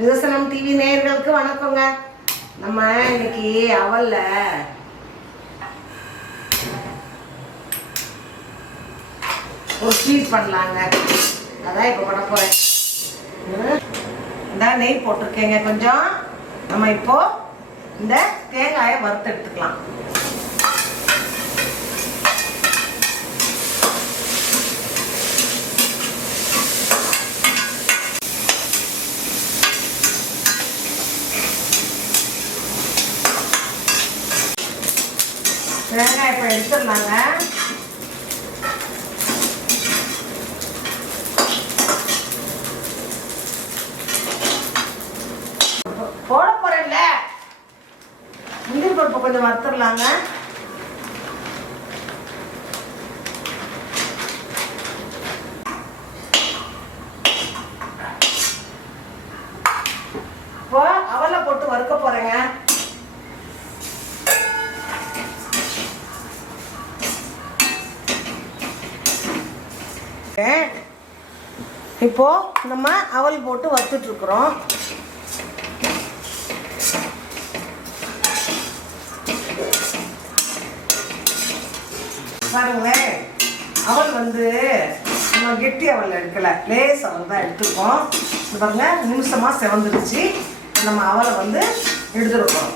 நிதர்சனம் டிவி நேயர்களுக்கு வணக்கங்க. நம்ம இன்னைக்கு அவல்ல ஒரு ஸ்வீட் பண்ணலாங்க. அதான் இப்போ பண்ண போகிறேன். இந்த நெய் போட்டிருக்கேங்க கொஞ்சம். நம்ம இப்போ இந்த தேங்காயை வறுத்து எடுத்துக்கலாம். தேங்காய் இப்போ எடுத்துடலாங்க. போட போறேன்ல, முந்திரி பருப்பு கொஞ்சம் வறுத்துடலாங்க. இப்போ அவலை போட்டு வறுக்க போறேங்க. இப்போ நம்ம அவல் போட்டு வறுத்துட்டு இருக்கிறோம். பாருங்களேன், அவல் வந்து நம்ம கெட்டி அவல் எடுக்கல, லேஸ் அவல் தான் எடுத்துருக்கோம். பாருங்க, நிமிஷமா செவந்துருச்சு. நம்ம அவலை வந்து எடுத்துருக்கோம்.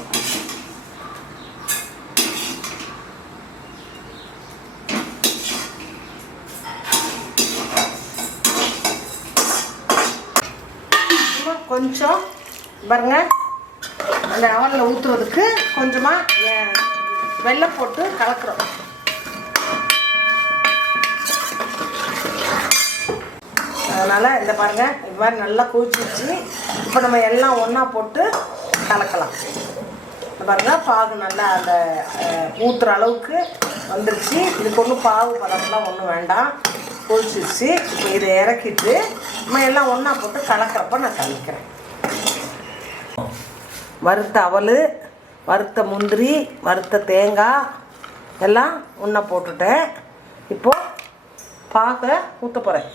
கொஞ்சம் பாருங்க, அந்த அவலில் ஊற்றுறதுக்கு கொஞ்சமாக வெல்லம் போட்டு கலக்குறோம். அதனால் இந்த பாருங்க, இது மாதிரி நல்லா கொதிச்சிருச்சு. இப்போ நம்ம எல்லாம் ஒன்றா போட்டு கலக்கலாம். பாருங்க, பாகு நல்லா அந்த ஊற்றுற அளவுக்கு வந்துருச்சு. இதுக்கு ஒன்றும் பாகு பதம்லாம் ஒன்றும் வேண்டாம், கொதிச்சிருச்சு. இப்போ இதை இறக்கிட்டு நம்ம எல்லாம் ஒன்றா போட்டு கலக்கிறப்ப நான் கலக்கிறேன். வறுத்த அவல், வறுத்த முந்திரி, வறுத்த தேங்காய் எல்லாம் ஒன்றா போட்டுட்டேன். இப்போது பாகை ஊற்ற போகிறேன்.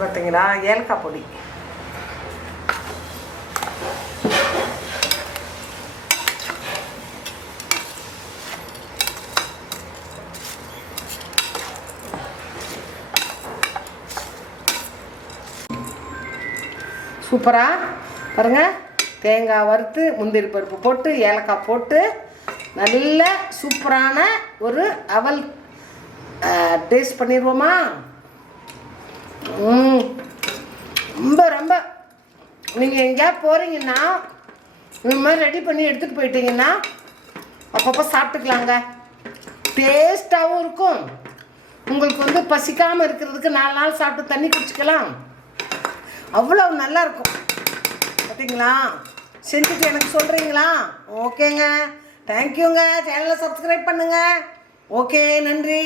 பார்த்தீங்களா, ஏலக்காய் பொடி, சூப்பராக பாருங்க, தேங்காய் வறுத்து முந்திரி பருப்பு போட்டு ஏலக்காய் போட்டு நல்ல சூப்பரான ஒரு அவல் டேஸ்ட் பண்ணிடுவோமா? ரொம்ப ரொம்ப நீங்கள் எங்கேயா போகிறீங்கன்னா இந்த மாதிரி ரெடி பண்ணி எடுத்துகிட்டு போயிட்டீங்கன்னா அப்பப்போ சாப்பிட்டுக்கலாங்க. டேஸ்ட்டாகவும் இருக்கும். உங்களுக்கு வந்து பசிக்காமல் இருக்கிறதுக்கு 4 நாள் சாப்பிட்டு தண்ணி குடிச்சிக்கலாம். அவ்வளோ நல்லா இருக்கும். பார்த்தீங்களா? செஞ்சுட்டு எனக்கு சொல்கிறீங்களா? ஓகேங்க, தேங்க்யூங்க. சேனலை சப்ஸ்கிரைப் பண்ணுங்கள். ஓகே, நன்றி.